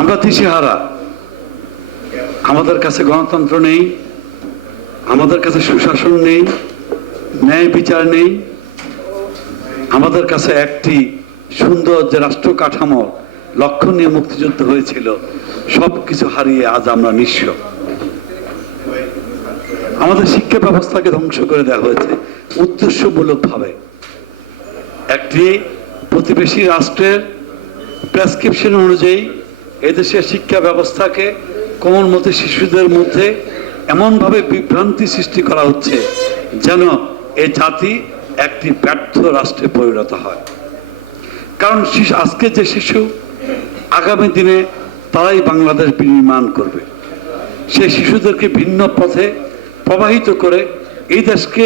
আমরা দিশেহারা আমাদের কাছে গণতন্ত্র নেই, আমাদের কাছে সুশাসন নেই, ন্যায় বিচার নেই, আমাদের কাছে একটি সুন্দর যে রাষ্ট্র কাঠামো লক্ষ্য নিয়ে মুক্তিযুদ্ধ হয়েছিল সব কিছু হারিয়ে আজ আমরা নিঃস্ব। আমাদের শিক্ষা ব্যবস্থাকে ধ্বংস করে দেওয়া হয়েছে উদ্দেশ্যমূলকভাবে। একটি প্রতিবেশী রাষ্ট্রের প্রেসক্রিপশন অনুযায়ী এদেশের শিক্ষা ব্যবস্থাকে কোমলমতি শিশুদের মধ্যে এমনভাবে বিভ্রান্তি সৃষ্টি করা হচ্ছে যেন এ জাতি একটি ব্যর্থ রাষ্ট্রে পরিণত হয়। কারণ আজকে যে শিশু আগামী দিনে তারাই বাংলাদেশ বিনির্মাণ করবে। সেই শিশুদেরকে ভিন্ন পথে প্রবাহিত করে এই দেশকে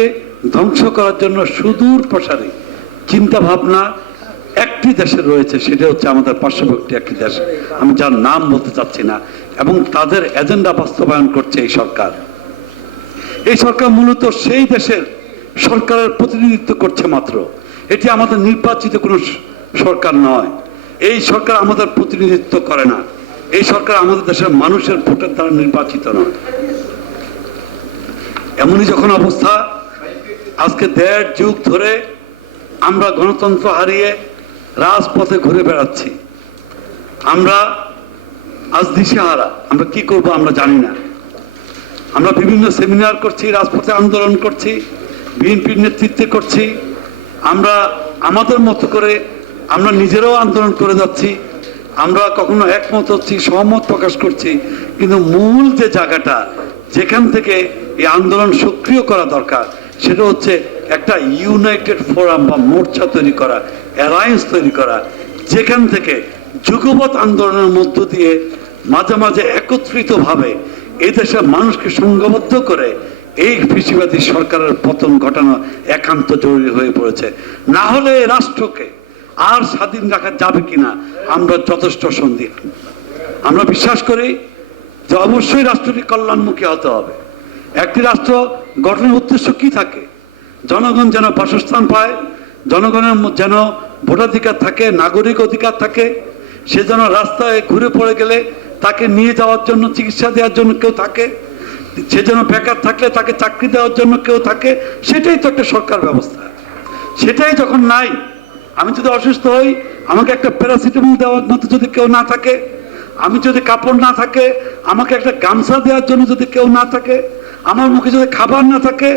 ধ্বংস করার জন্য সুদূর প্রসারী চিন্তা ভাবনা একটি দেশে রয়েছে, সেটা হচ্ছে আমাদের পার্শ্ববর্তী একটি দেশ। আমি যার নাম বলতে চাচ্ছি না, এবং তাদের এজেন্ডা বাস্তবায়ন করছে এই সরকার। এই সরকার মূলত সেই দেশের সরকারের প্রতিনিধিত্ব করছে মাত্র। এটি আমাদের নির্বাচিত কোনো সরকার নয়। এই সরকার আমাদের প্রতিনিধিত্ব করে না। এই সরকার আমাদের দেশের মানুষের ভোটের দ্বারা নির্বাচিত নয়। এমনই যখন অবস্থা, আজকে দেড় যুগ ধরে আমরা গণতন্ত্র হারিয়ে রাজপথে ঘুরে বেড়াচ্ছি। আমরা আজ দিশেহারা। আমরা কি করব আমরা জানি না। আমরা বিভিন্ন সেমিনার করছি, রাজপথে আন্দোলন করছি, বিএনপির নেতৃত্বে করছি। আমরা আমাদের মতো করে আমরা নিজেরাও আন্দোলন করে যাচ্ছি। আমরা কখনো একমত হচ্ছি, সহমত প্রকাশ করছি। কিন্তু মূল যে জায়গাটা, যেখান থেকে এই আন্দোলন সক্রিয় করা দরকার, সেটা হচ্ছে একটা ইউনাইটেড ফোরাম বা মোর্চা তৈরি করা অ্যালায়েন্স তৈরি করা, যেখান থেকে যুগপৎ আন্দোলনের মধ্য দিয়ে মাঝে মাঝে একত্রিতভাবে এই দেশের মানুষকে সংঘবদ্ধ করে এই কৃষিবাদী সরকারের পতন ঘটানো একান্ত জরুরি হয়ে পড়েছে। না হলে রাষ্ট্রকে আর স্বাধীন রাখা যাবে কিনা আমরা যথেষ্ট সন্দিহান। আমরা বিশ্বাস করি যে অবশ্যই রাষ্ট্রটি কল্যাণমুখী হতে হবে। একটি রাষ্ট্র গঠনের উদ্দেশ্য কি থাকে? জনগণ যেন বাসস্থান পায়, জনগণের যেন ভোটাধিকার থাকে, নাগরিক অধিকার থাকে, সে যেন রাস্তায় ঘুরে পড়ে গেলে তাকে নিয়ে যাওয়ার জন্য, চিকিৎসা দেওয়ার জন্য কেউ থাকে, সে যেন বেকার থাকলে তাকে চাকরি দেওয়ার জন্য কেউ থাকে, সেটাই তো একটা সরকার ব্যবস্থা। সেটাই যখন নাই, আমি যদি অসুস্থ হই, আমাকে একটা প্যারাসিটামল দেওয়ার মতো যদি কেউ না থাকে, আমি যদি কাপড় না থাকে, আমাকে একটা গামছা দেওয়ার জন্য যদি কেউ না থাকে, আমার মুখে যদি খাবার না থাকে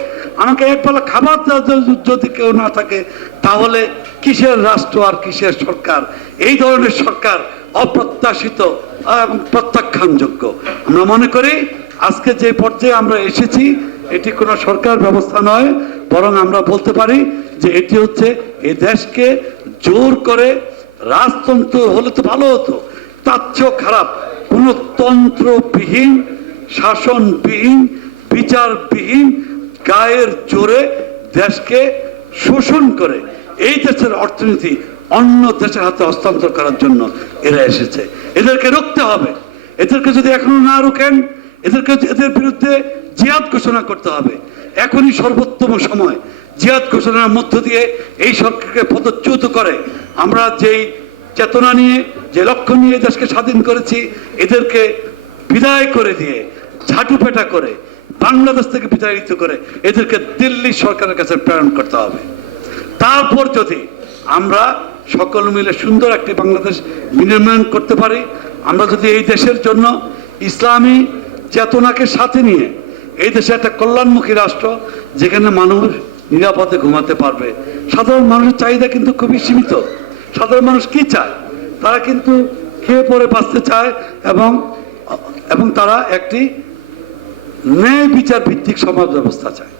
আমাকে একবেলা খাবার দেওয়ার জন্য যদি কেউ না থাকে, তাহলে কিসের রাষ্ট্র আর কিসের সরকার? এই ধরনের সরকার অপ্রত্যাশিত এবং প্রত্যাখ্যানযোগ্য। আমরা মনে করি, আজকে যে পর্যায়ে আমরা এসেছি, এটি কোনো সরকার ব্যবস্থা নয়, বরং আমরা বলতে পারি যে এটি হচ্ছে এই দেশকে জোর করে রাজতন্ত্র হলে তো ভালো হতো, তার চেয়েও খারাপ। কোনো তন্ত্রবিহীন শাসনবিহীন, বিচারবিহীন গায়ের জোরে দেশকে শোষণ করে। এই দেশের অর্থনীতি অন্য দেশের হাতে হস্তান্তর করার জন্য এরা এসেছে। এদেরকে রুখতে হবে। এদেরকে যদি এখনও না রুখেন, এদেরকে এদের বিরুদ্ধে জিয়াদ ঘোষণা করতে হবে। এখনই সর্বোত্তম সময়। জিয়াদ ঘোষণার মধ্য দিয়ে এই সরকারকে পদচ্যুত করে। আমরা যেই চেতনা নিয়ে, যে লক্ষ্য নিয়ে দেশকে স্বাধীন করেছি, এদেরকে বিদায় করে দিয়ে ঝাঁটু পেটা করে বাংলাদেশ থেকে বিতাড়িত করে এদেরকে দিল্লি সরকারের কাছে প্রেরণ করতে হবে। তারপর যদি আমরা সকল মিলে সুন্দর একটি বাংলাদেশ বিনির্মাণ করতে পারি, আমরা যদি এই দেশের জন্য ইসলামী চেতনাকে সাথে নিয়ে এই দেশে একটা কল্যাণমুখী রাষ্ট্র, যেখানে মানুষ নিরাপদে ঘুমাতে পারবে, সাধারণ মানুষের চাহিদা কিন্তু খুবই সীমিত। সাধারণ মানুষ কি চায়? তারা কিন্তু খেয়ে পরে বাঁচতে চায় এবং এবং তারা একটি ন্যায় বিচার ভিত্তিক সমাজ ব্যবস্থা চায়।